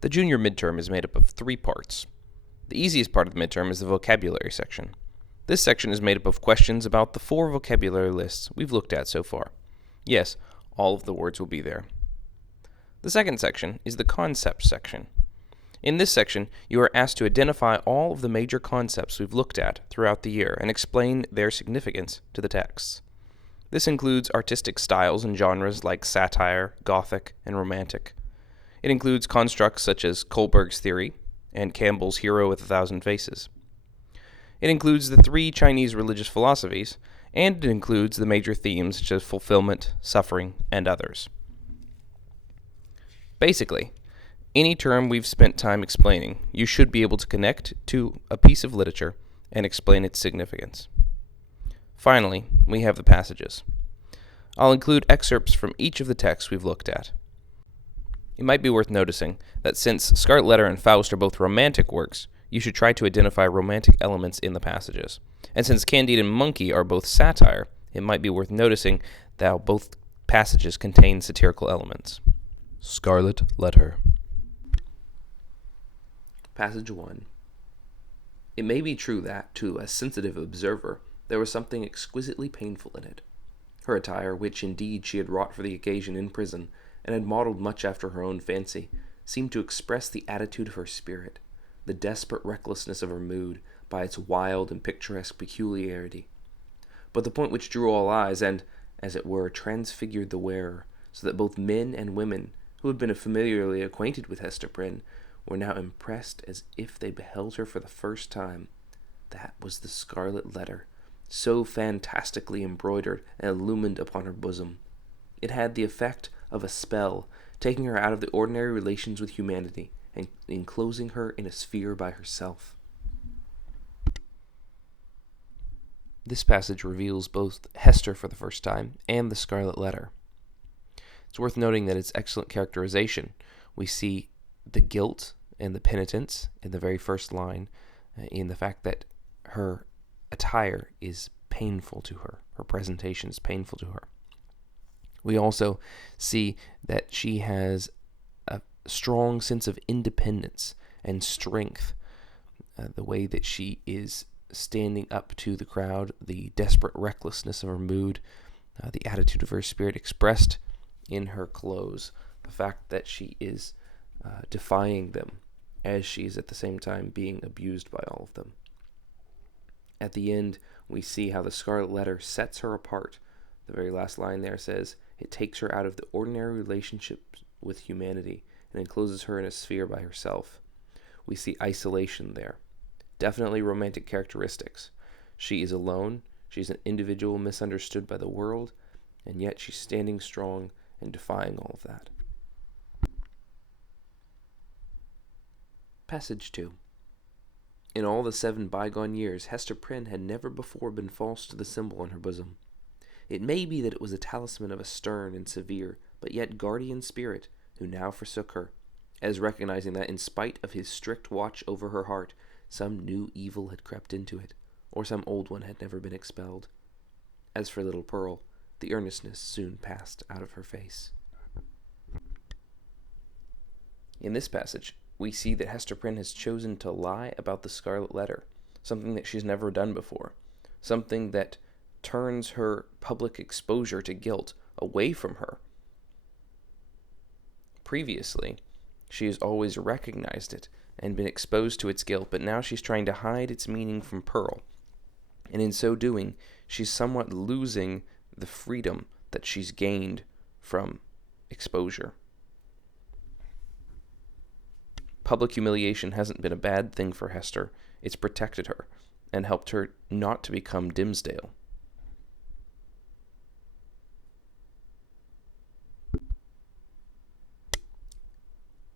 The junior midterm is made up of 3 parts. The easiest part of the midterm is the vocabulary section. This section is made up of questions about the 4 vocabulary lists we've looked at so far. Yes, all of the words will be there. The second section is the concepts section. In this section, you are asked to identify all of the major concepts we've looked at throughout the year and explain their significance to the texts. This includes artistic styles and genres like satire, Gothic, and Romantic. It includes constructs such as Kohlberg's theory and Campbell's Hero with 1,000 Faces. It includes the 3 Chinese religious philosophies, and it includes the major themes such as fulfillment, suffering, and others. Basically, any term we've spent time explaining, you should be able to connect to a piece of literature and explain its significance. Finally, we have the passages. I'll include excerpts from each of the texts we've looked at. It might be worth noticing that since Scarlet Letter and Faust are both romantic works, you should try to identify romantic elements in the passages. And since Candide and Monkey are both satire, it might be worth noticing that both passages contain satirical elements. Scarlet Letter. Passage 1. It may be true that, to a sensitive observer, there was something exquisitely painful in it. Her attire, which indeed she had wrought for the occasion in prison, and had modeled much after her own fancy, seemed to express the attitude of her spirit, the desperate recklessness of her mood, by its wild and picturesque peculiarity. But the point which drew all eyes, and, as it were, transfigured the wearer, so that both men and women, who had been familiarly acquainted with Hester Prynne, were now impressed as if they beheld her for the first time. That was the Scarlet Letter, so fantastically embroidered and illumined upon her bosom. It had the effect of a spell, taking her out of the ordinary relations with humanity, and enclosing her in a sphere by herself. This passage reveals both Hester for the first time and the Scarlet Letter. It's worth noting that its excellent characterization. We see the guilt and the penitence in the very first line, in the fact that her attire is painful to her. Her presentation is painful to her. We also see that she has a strong sense of independence and strength. The way that she is standing up to the crowd, the desperate recklessness of her mood, the attitude of her spirit expressed in her clothes, the fact that she is defying them as she is at the same time being abused by all of them. At the end, we see how the Scarlet Letter sets her apart. The very last line there says, it takes her out of the ordinary relationships with humanity and encloses her in a sphere by herself. We see isolation there. Definitely romantic characteristics. She is alone, she's an individual misunderstood by the world, and yet she's standing strong and defying all of that. Passage 2. In all the 7 bygone years, Hester Prynne had never before been false to the symbol on her bosom. It may be that it was a talisman of a stern and severe, but yet guardian spirit, who now forsook her, as recognizing that in spite of his strict watch over her heart, some new evil had crept into it, or some old one had never been expelled. As for little Pearl, the earnestness soon passed out of her face. In this passage, we see that Hester Prynne has chosen to lie about the Scarlet Letter, something that she's never done before, something that turns her public exposure to guilt away from her. Previously, she has always recognized it and been exposed to its guilt, but now she's trying to hide its meaning from Pearl. And in so doing, she's somewhat losing the freedom that she's gained from exposure. Public humiliation hasn't been a bad thing for Hester. It's protected her and helped her not to become Dimmesdale.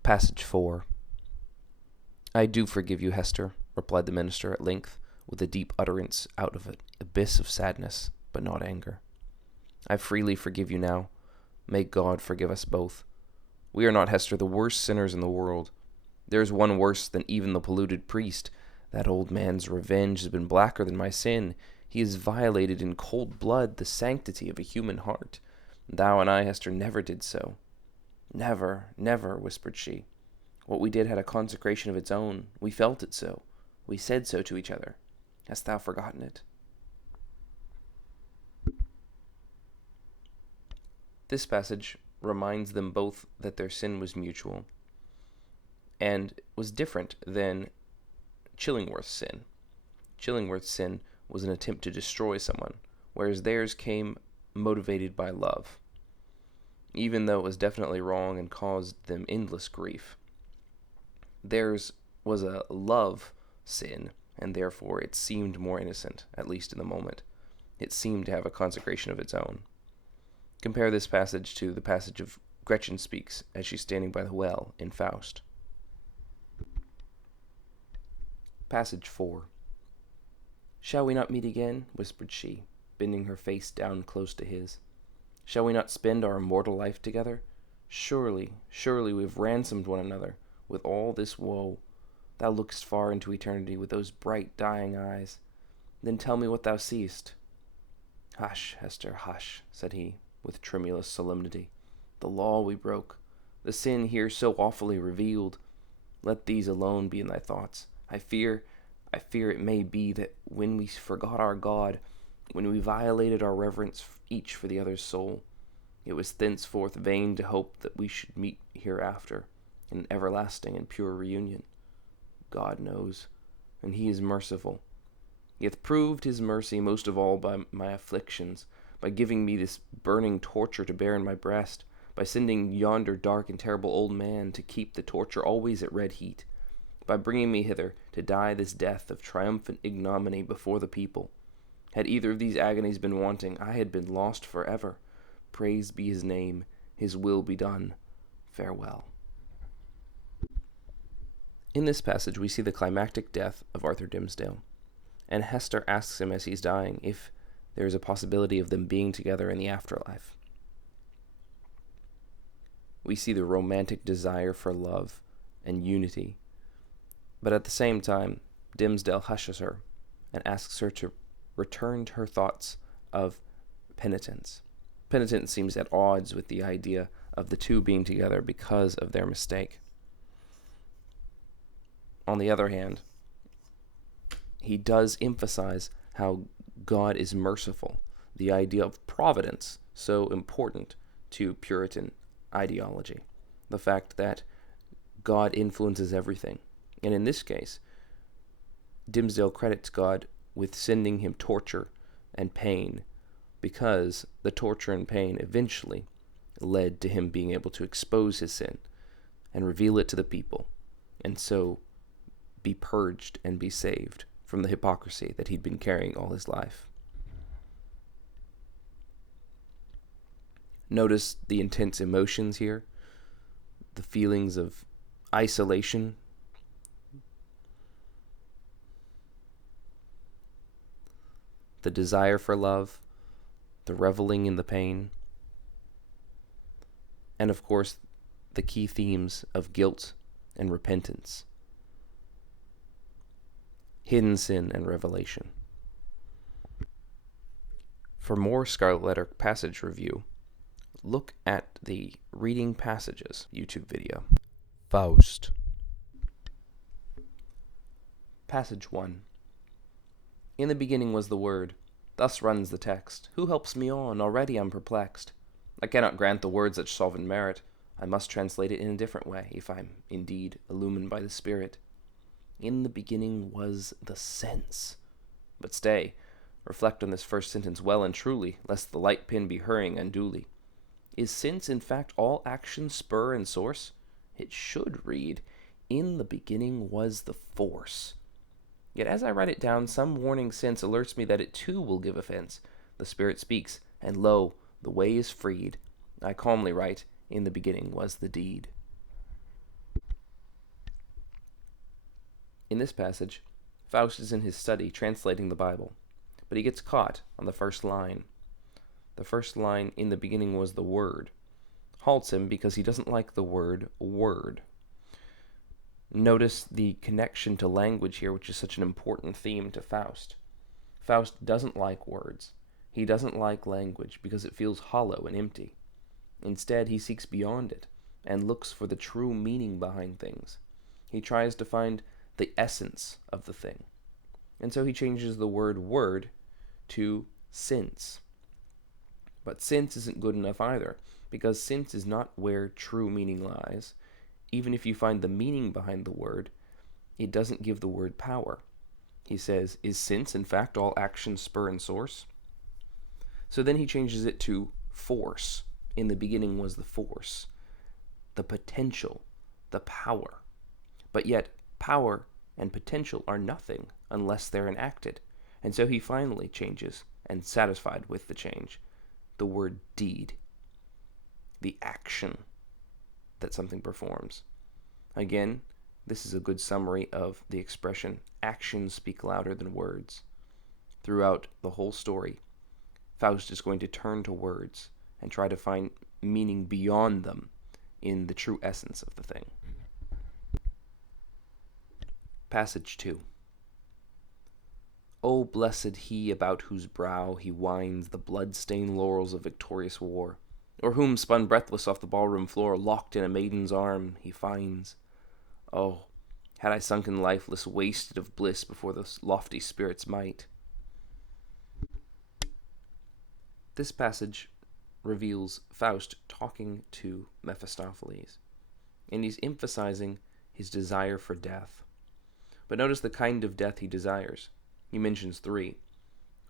Passage 4. I do forgive you, Hester, replied the minister at length, with a deep utterance out of an abyss of sadness, but not anger. I freely forgive you now. May God forgive us both. We are not, Hester, the worst sinners in the world. There is one worse than even the polluted priest. That old man's revenge has been blacker than my sin. He has violated in cold blood the sanctity of a human heart. Thou and I, Hester, never did so. Never, never, whispered she. What we did had a consecration of its own. We felt it so. We said so to each other. Hast thou forgotten it? This passage reminds them both that their sin was mutual and was different than Chillingworth's sin. Chillingworth's sin was an attempt to destroy someone, whereas theirs came motivated by love, even though it was definitely wrong and caused them endless grief. Theirs was a love sin, and therefore it seemed more innocent, at least in the moment. It seemed to have a consecration of its own. Compare this passage to the passage of Gretchen speaks as she's standing by the well in Faust. Passage 4. "Shall we not meet again?" whispered she, bending her face down close to his. "Shall we not spend our immortal life together? Surely, surely we have ransomed one another with all this woe. Thou lookest far into eternity with those bright, dying eyes. Then tell me what thou seest." "Hush, Hester, hush," said he, with tremulous solemnity. "The law we broke, the sin here so awfully revealed, let these alone be in thy thoughts. I fear it may be that when we forgot our God, when we violated our reverence each for the other's soul, it was thenceforth vain to hope that we should meet hereafter in an everlasting and pure reunion. God knows, and he is merciful. He hath proved his mercy most of all by my afflictions, by giving me this burning torture to bear in my breast, by sending yonder dark and terrible old man to keep the torture always at red heat, by bringing me hither to die this death of triumphant ignominy before the people. Had either of these agonies been wanting, I had been lost forever. Praised be his name, his will be done. Farewell." In this passage, we see the climactic death of Arthur Dimmesdale, and Hester asks him as he's dying if there is a possibility of them being together in the afterlife. We see the romantic desire for love and unity, but at the same time, Dimmesdale hushes her and asks her to return to her thoughts of penitence. Penitence seems at odds with the idea of the two being together because of their mistake. On the other hand, he does emphasize how God is merciful, the idea of providence so important to Puritan ideology, the fact that God influences everything. And in this case, Dimmesdale credits God with sending him torture and pain because the torture and pain eventually led to him being able to expose his sin and reveal it to the people, and so be purged and be saved from the hypocrisy that he'd been carrying all his life. Notice the intense emotions here, the feelings of isolation, the desire for love, the reveling in the pain, and of course, the key themes of guilt and repentance, hidden sin and revelation. For more Scarlet Letter passage review, look at the Reading Passages YouTube video. Faust. Passage 1. In the beginning was the Word. Thus runs the text. Who helps me on? Already I'm perplexed. I cannot grant the word such sovereign merit. I must translate it in a different way, if I'm indeed illumined by the Spirit. In the beginning was the sense. But stay, reflect on this first sentence well and truly, lest the light pen be hurrying unduly. Is sense in fact all action's spur and source? It should read, in the beginning was the force. Yet as I write it down, some warning sense alerts me that it too will give offense. The Spirit speaks, and lo, the way is freed. I calmly write, in the beginning was the deed. In this passage, Faust is in his study translating the Bible, but he gets caught on the first line. The first line, in the beginning was the Word, halts him because he doesn't like the word word. Notice the connection to language here, which is such an important theme to Faust. Faust doesn't like words. He doesn't like language because it feels hollow and empty. Instead, he seeks beyond it and looks for the true meaning behind things. He tries to find the essence of the thing. And so he changes the word to since. But since isn't good enough either, because since is not where true meaning lies. Even if you find the meaning behind the word, it doesn't give the word power. He says, is since in fact all action spur and source? So then he changes it to force. In the beginning was the force, the potential, the power. But yet, power and potential are nothing unless they're enacted. And so he finally changes, and satisfied with the change, the word deed, the action that something performs. Again, this is a good summary of the expression, actions speak louder than words. Throughout the whole story, Faust is going to turn to words and try to find meaning beyond them in the true essence of the thing. Passage 2. O blessed he about whose brow he winds the blood-stained laurels of victorious war, or whom, spun breathless off the ballroom floor, locked in a maiden's arm, he finds. Oh, had I sunken lifeless, wasted of bliss before the lofty spirit's might. This passage reveals Faust talking to Mephistopheles, and he's emphasizing his desire for death. But notice the kind of death he desires. He mentions 3.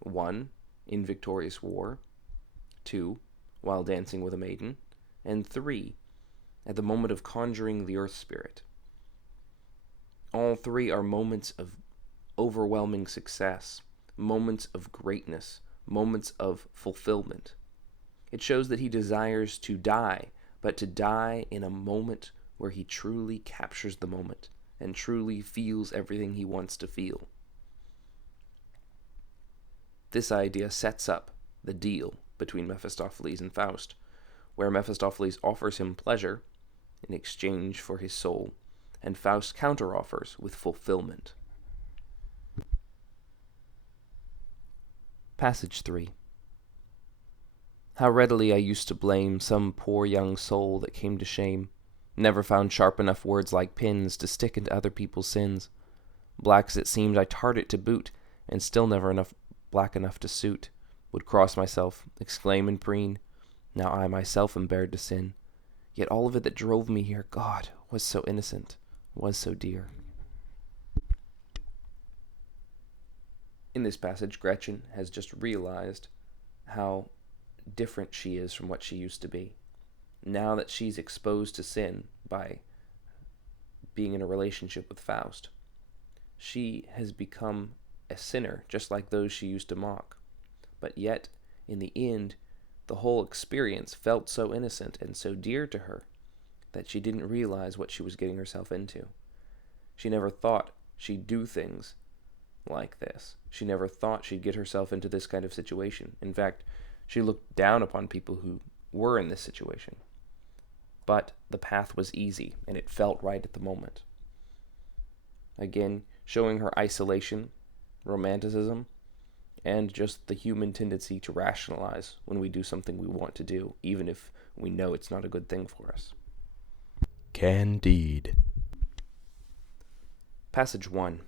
1, in victorious war. 2, while dancing with a maiden. And 3, at the moment of conjuring the earth spirit. All 3 are moments of overwhelming success, moments of greatness, moments of fulfillment. It shows that he desires to die, but to die in a moment where he truly captures the moment and truly feels everything he wants to feel. This idea sets up the deal between Mephistopheles and Faust, where Mephistopheles offers him pleasure in exchange for his soul, and Faust counteroffers with fulfillment. Passage 3. How readily I used to blame some poor young soul that came to shame, never found sharp enough words like pins to stick into other people's sins. Black as it seemed, I tarred it to boot, and still never black enough to suit. Would cross myself, exclaim and preen, now I myself am bared to sin. Yet all of it that drove me here, God, was so innocent, was so dear. In this passage, Gretchen has just realized how different she is from what she used to be. Now that she's exposed to sin by being in a relationship with Faust, she has become a sinner, just like those she used to mock. But yet, in the end, the whole experience felt so innocent and so dear to her that she didn't realize what she was getting herself into. She never thought she'd do things like this. She never thought she'd get herself into this kind of situation. In fact, she looked down upon people who were in this situation. But the path was easy, and it felt right at the moment. Again, showing her isolation, romanticism, and just the human tendency to rationalize when we do something we want to do, even if we know it's not a good thing for us. Candide. Passage 1.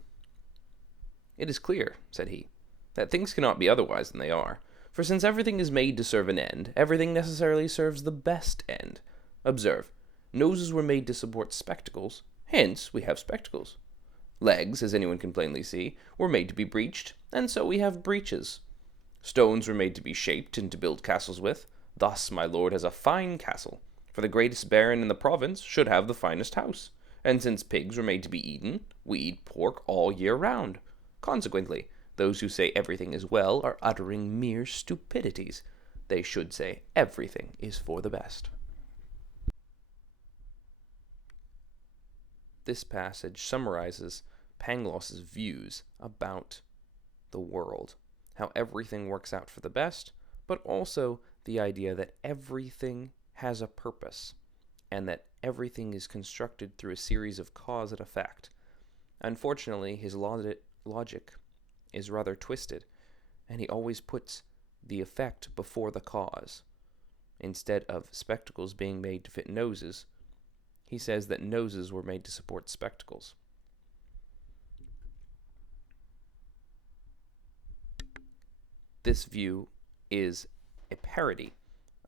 It is clear, said he, that things cannot be otherwise than they are, for since everything is made to serve an end, everything necessarily serves the best end. Observe, noses were made to support spectacles, hence we have spectacles. Legs, as anyone can plainly see, were made to be breeched, and so we have breeches. Stones were made to be shaped and to build castles with. Thus my lord has a fine castle, for the greatest baron in the province should have the finest house. And since pigs were made to be eaten, we eat pork all year round. Consequently, those who say everything is well are uttering mere stupidities. They should say everything is for the best. This passage summarizes Pangloss's views about the world, how everything works out for the best, but also the idea that everything has a purpose, and that everything is constructed through a series of cause and effect. Unfortunately, his logic is rather twisted, and he always puts the effect before the cause. Instead of spectacles being made to fit noses, He says that noses were made to support spectacles. This view is a parody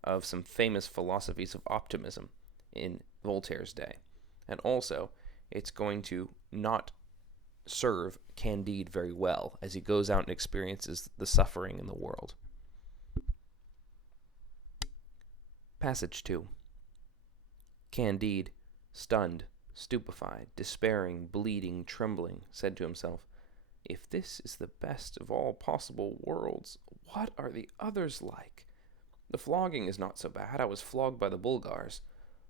of some famous philosophies of optimism in Voltaire's day. And also, it's going to not serve Candide very well as he goes out and experiences the suffering in the world. Passage 2. Candide, stunned, stupefied, despairing, bleeding, trembling, said to himself, "If this is the best of all possible worlds, what are the others like? The flogging is not so bad. I was flogged by the Bulgars.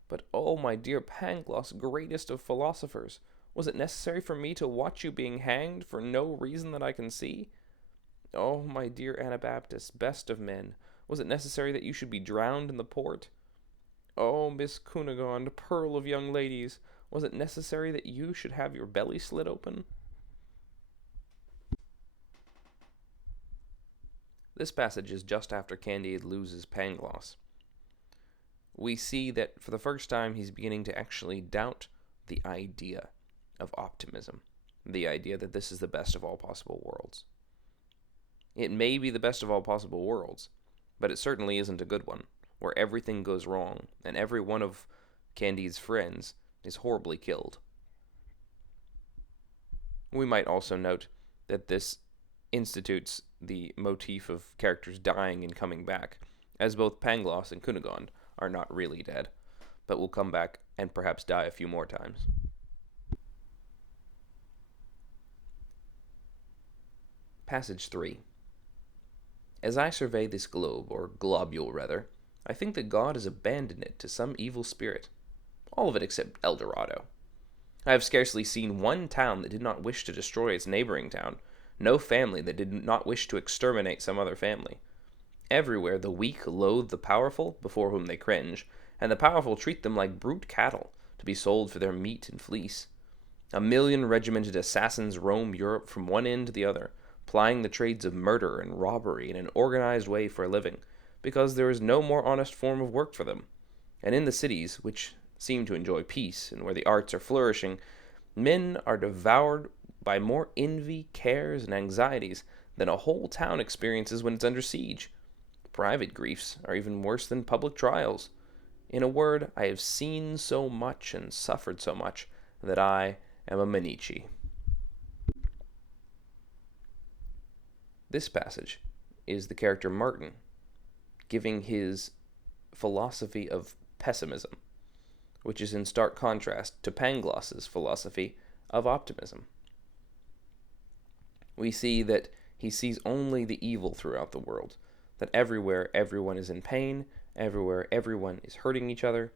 But, oh, my dear Pangloss, greatest of philosophers, was it necessary for me to watch you being hanged for no reason that I can see? Oh, my dear Anabaptist, best of men, was it necessary that you should be drowned in the port? Oh, Miss Cunegonde, pearl of young ladies, was it necessary that you should have your belly slit open?" This passage is just after Candide loses Pangloss. We see that for the first time he's beginning to actually doubt the idea of optimism, the idea that this is the best of all possible worlds. It may be the best of all possible worlds, but it certainly isn't a good one, where everything goes wrong and every one of Candide's friends is horribly killed. We might also note that this institutes the motif of characters dying and coming back, as both Pangloss and Cunegonde are not really dead, but will come back and perhaps die a few more times. Passage 3. As I survey this globe, or globule rather, I think that God has abandoned it to some evil spirit. All of it except El Dorado. I have scarcely seen one town that did not wish to destroy its neighboring town, no family that did not wish to exterminate some other family. Everywhere the weak loathe the powerful, before whom they cringe, and the powerful treat them like brute cattle, to be sold for their meat and fleece. 1,000,000 regimented assassins roam Europe from one end to the other, plying the trades of murder and robbery in an organized way for a living, because there is no more honest form of work for them. And in the cities, which seem to enjoy peace, and where the arts are flourishing, men are devoured by more envy, cares, and anxieties than a whole town experiences when it's under siege. Private griefs are even worse than public trials. In a word, I have seen so much and suffered so much that I am a Medici. This passage is the character Martin giving his philosophy of pessimism, which is in stark contrast to Pangloss's philosophy of optimism. We see that he sees only the evil throughout the world, that everywhere everyone is in pain, everywhere everyone is hurting each other,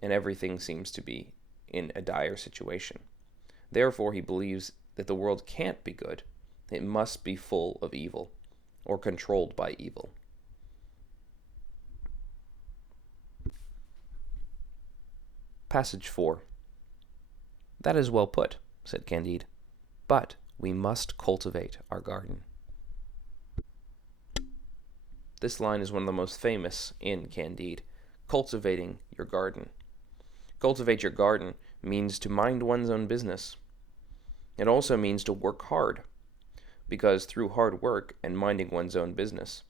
and everything seems to be in a dire situation. Therefore, he believes that the world can't be good. It must be full of evil, or controlled by evil. Passage 4. "That is well put," said Candide, "but we must cultivate our garden." This line is one of the most famous in Candide, cultivating your garden. Cultivate your garden means to mind one's own business. It also means to work hard, because through hard work and minding one's own business,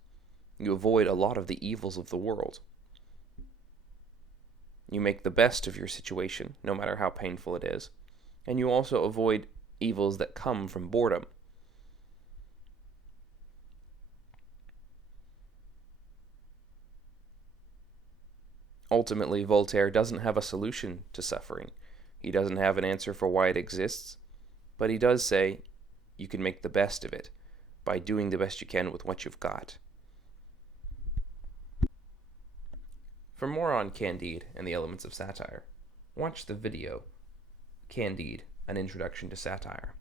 you avoid a lot of the evils of the world. You make the best of your situation, no matter how painful it is, and you also avoid evils that come from boredom. Ultimately, Voltaire doesn't have a solution to suffering. He doesn't have an answer for why it exists, but he does say you can make the best of it by doing the best you can with what you've got. For more on Candide and the elements of satire, watch the video, Candide, An Introduction to Satire.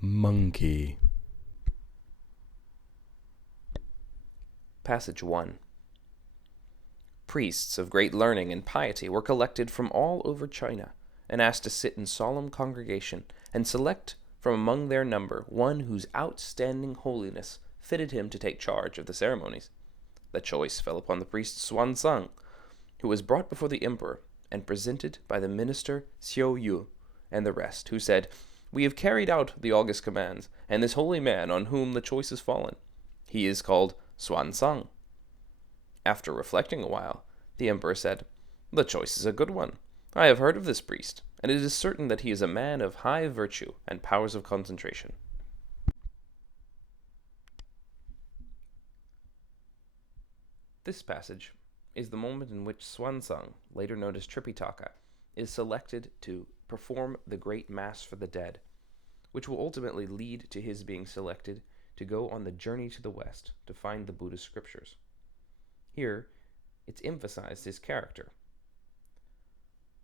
Monkey. Passage 1. Priests of great learning and piety were collected from all over China, and asked to sit in solemn congregation, and select from among their number one whose outstanding holiness fitted him to take charge of the ceremonies. The choice fell upon the priest Xuanzang, who was brought before the emperor, and presented by the minister Xiao Yu and the rest, who said, "We have carried out the august commands, and this holy man on whom the choice has fallen. He is called Xuanzang." After reflecting a while, the emperor said, "The choice is a good one. I have heard of this priest, and it is certain that he is a man of high virtue and powers of concentration." This passage is the moment in which Xuanzang, later known as Tripitaka, is selected to perform the great mass for the dead, which will ultimately lead to his being selected to go on the journey to the west to find the Buddhist scriptures. Here, it's emphasized his character.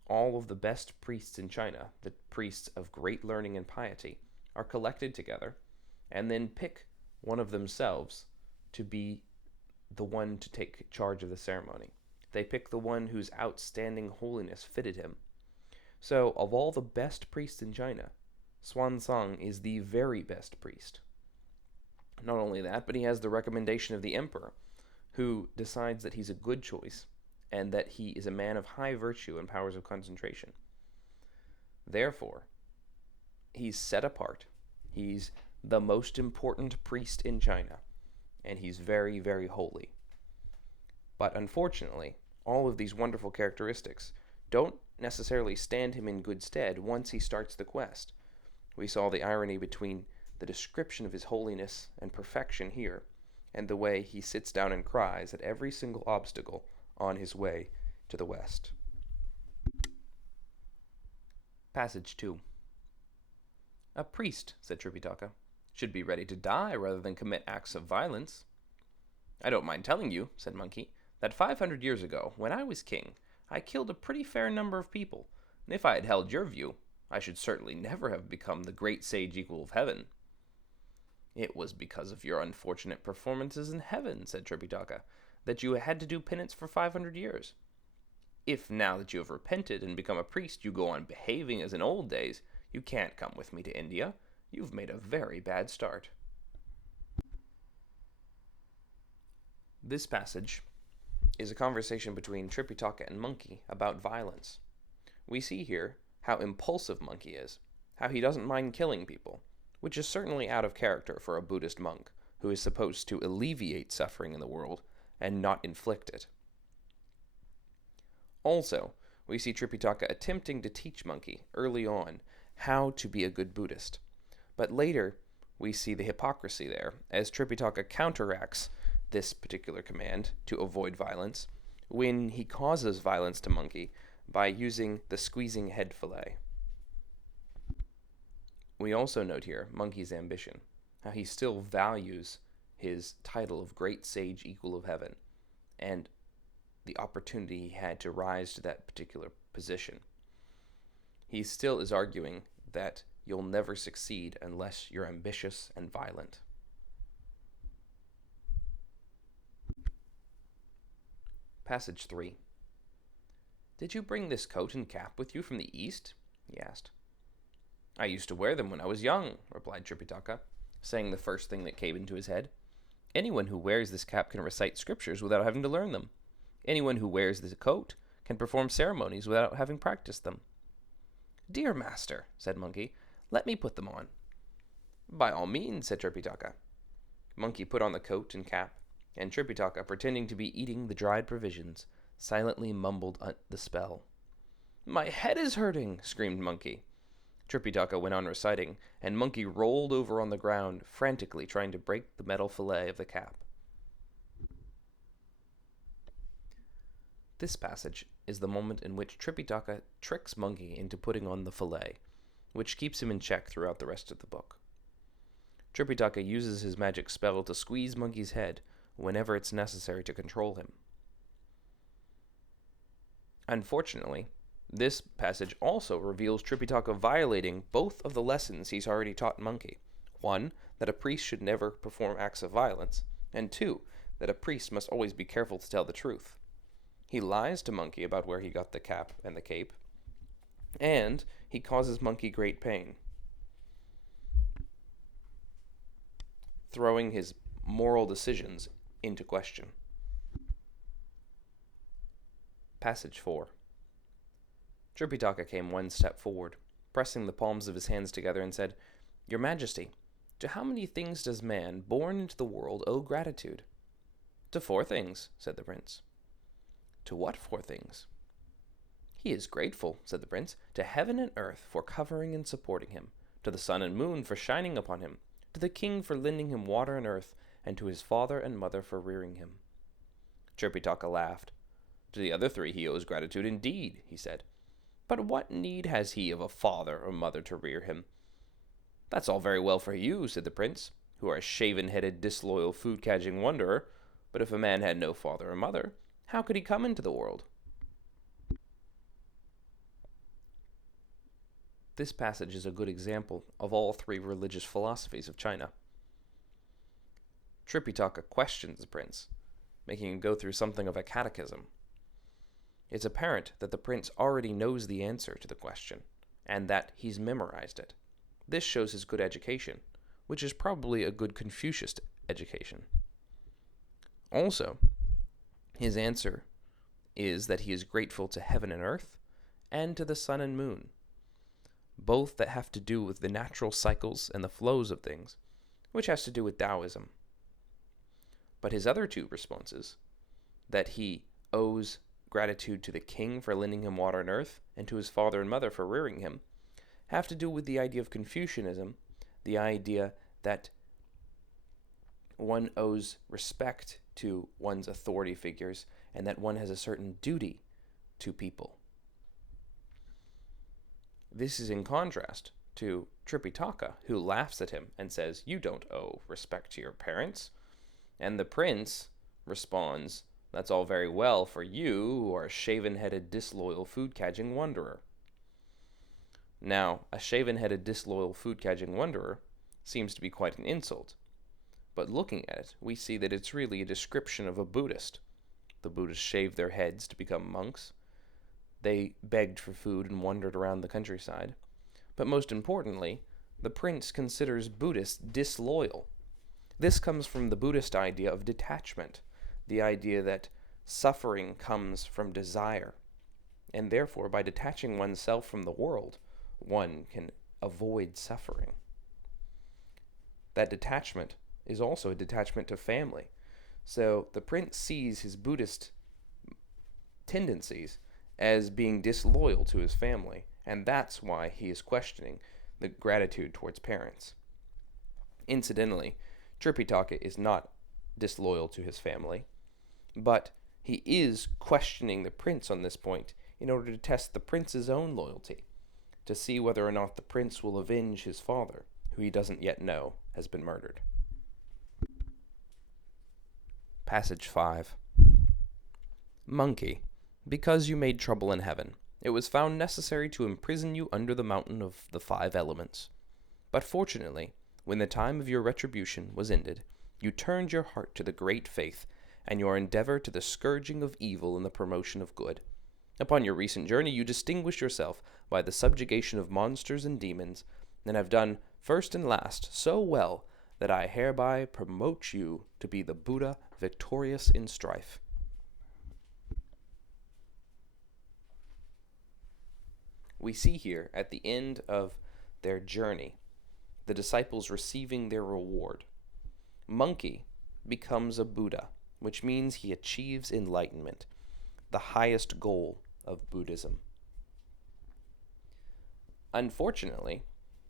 All of the best priests in China, the priests of great learning and piety, are collected together and then pick one of themselves to be the one to take charge of the ceremony. They pick the one whose outstanding holiness fitted him. So, of all the best priests in China, Xuanzang is the very best priest. Not only that, but he has the recommendation of the emperor, who decides that he's a good choice and that he is a man of high virtue and powers of concentration. Therefore, he's set apart. He's the most important priest in China, and he's very, very holy. But unfortunately, all of these wonderful characteristics don't necessarily stand him in good stead once he starts the quest. We saw the irony between the description of his holiness and perfection here, and the way he sits down and cries at every single obstacle on his way to the west. Passage 2. "A priest," said Tripitaka, "should be ready to die rather than commit acts of violence." "I don't mind telling you," said Monkey, "that 500 years ago, when I was king, I killed a pretty fair number of people, and if I had held your view, I should certainly never have become the great sage equal of heaven." "It was because of your unfortunate performances in heaven," said Tripitaka, "that you had to do penance for 500 years. If now that you have repented and become a priest you go on behaving as in old days, you can't come with me to India. You've made a very bad start." This passage is a conversation between Tripitaka and Monkey about violence. We see here how impulsive Monkey is, how he doesn't mind killing people, which is certainly out of character for a Buddhist monk who is supposed to alleviate suffering in the world and not inflict it. Also, we see Tripitaka attempting to teach Monkey early on how to be a good Buddhist, but later we see the hypocrisy there as Tripitaka counteracts this particular command to avoid violence when he causes violence to Monkey by using the squeezing head fillet. We also note here Monkey's ambition, how he still values his title of Great Sage Equal of Heaven, and the opportunity he had to rise to that particular position. He still is arguing that you'll never succeed unless you're ambitious and violent. Passage 3. "Did you bring this coat and cap with you from the East?" he asked. "I used to wear them when I was young," replied Tripitaka, saying the first thing that came into his head. "Anyone who wears this cap can recite scriptures without having to learn them. Anyone who wears this coat can perform ceremonies without having practiced them." "Dear master," said Monkey, "let me put them on." "By all means," said Tripitaka. Monkey put on the coat and cap, and Tripitaka, pretending to be eating the dried provisions, silently mumbled the spell. "My head is hurting," screamed Monkey. Tripitaka went on reciting, and Monkey rolled over on the ground, frantically trying to break the metal fillet of the cap. This passage is the moment in which Tripitaka tricks Monkey into putting on the fillet, which keeps him in check throughout the rest of the book. Tripitaka uses his magic spell to squeeze Monkey's head whenever it's necessary to control him. Unfortunately, this passage also reveals Tripitaka violating both of the lessons he's already taught Monkey. One, that a priest should never perform acts of violence, and two, that a priest must always be careful to tell the truth. He lies to Monkey about where he got the cap and the cape, and he causes Monkey great pain, throwing his moral decisions into question. Passage 4. Tripitaka came one step forward, pressing the palms of his hands together, and said, "Your Majesty, to how many things does man, born into the world, owe gratitude?" "To 4 things," said the prince. "To what 4 things?" "He is grateful," said the prince, "to heaven and earth for covering and supporting him, to the sun and moon for shining upon him, to the king for lending him water and earth, and to his father and mother for rearing him." Tripitaka laughed. "To the other 3 he owes gratitude indeed," he said. "But what need has he of a father or mother to rear him?" "That's all very well for you," said the prince, "who are a shaven-headed, disloyal, food-catching wanderer. But if a man had no father or mother, how could he come into the world?" This passage is a good example of all 3 religious philosophies of China. Tripitaka questions the prince, making him go through something of a catechism. It's apparent that the prince already knows the answer to the question, and that he's memorized it. This shows his good education, which is probably a good Confucius education. Also, his answer is that he is grateful to heaven and earth, and to the sun and moon, both that have to do with the natural cycles and the flows of things, which has to do with Taoism. But his other 2 responses, that he owes gratitude to the king for lending him water and earth, and to his father and mother for rearing him, have to do with the idea of Confucianism, the idea that one owes respect to one's authority figures, and that one has a certain duty to people. This is in contrast to Tripitaka, who laughs at him and says, "You don't owe respect to your parents." And the prince responds, "That's all very well for you, who are a shaven-headed, disloyal, food-catching wanderer." Now, a shaven-headed, disloyal, food-catching wanderer seems to be quite an insult. But looking at it, we see that it's really a description of a Buddhist. The Buddhists shaved their heads to become monks. They begged for food and wandered around the countryside. But most importantly, the prince considers Buddhists disloyal. This comes from the Buddhist idea of detachment, the idea that suffering comes from desire, and therefore by detaching oneself from the world, one can avoid suffering. That detachment is also a detachment to family. So the prince sees his Buddhist tendencies as being disloyal to his family, and that's why he is questioning the gratitude towards parents. Incidentally, Tripitaka is not disloyal to his family, but he is questioning the prince on this point in order to test the prince's own loyalty, to see whether or not the prince will avenge his father, who he doesn't yet know has been murdered. Passage 5. Monkey, because you made trouble in heaven, it was found necessary to imprison you under the mountain of the 5 elements. But fortunately, when the time of your retribution was ended, you turned your heart to the great faith, and your endeavor to the scourging of evil and the promotion of good. Upon your recent journey you distinguished yourself by the subjugation of monsters and demons, and have done first and last so well that I hereby promote you to be the Buddha victorious in strife. We see here at the end of their journey the disciples receiving their reward. Monkey becomes a Buddha, which means he achieves enlightenment, the highest goal of Buddhism. Unfortunately,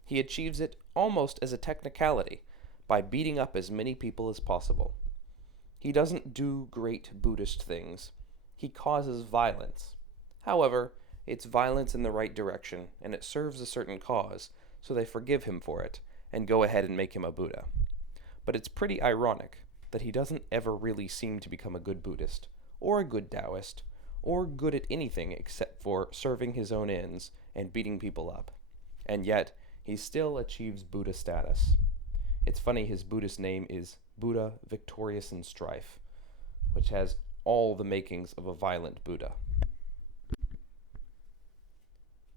he achieves it almost as a technicality by beating up as many people as possible. He doesn't do great Buddhist things. He causes violence. However, it's violence in the right direction, and it serves a certain cause, so they forgive him for it and go ahead and make him a Buddha. But it's pretty ironic that he doesn't ever really seem to become a good Buddhist, or a good Taoist, or good at anything except for serving his own ends and beating people up. And yet, he still achieves Buddha status. It's funny, his Buddhist name is Buddha Victorious in Strife, which has all the makings of a violent Buddha.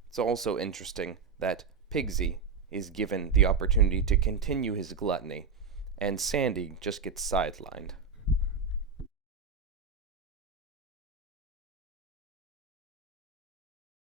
It's also interesting that Pigsy is given the opportunity to continue his gluttony, and Sandy just gets sidelined.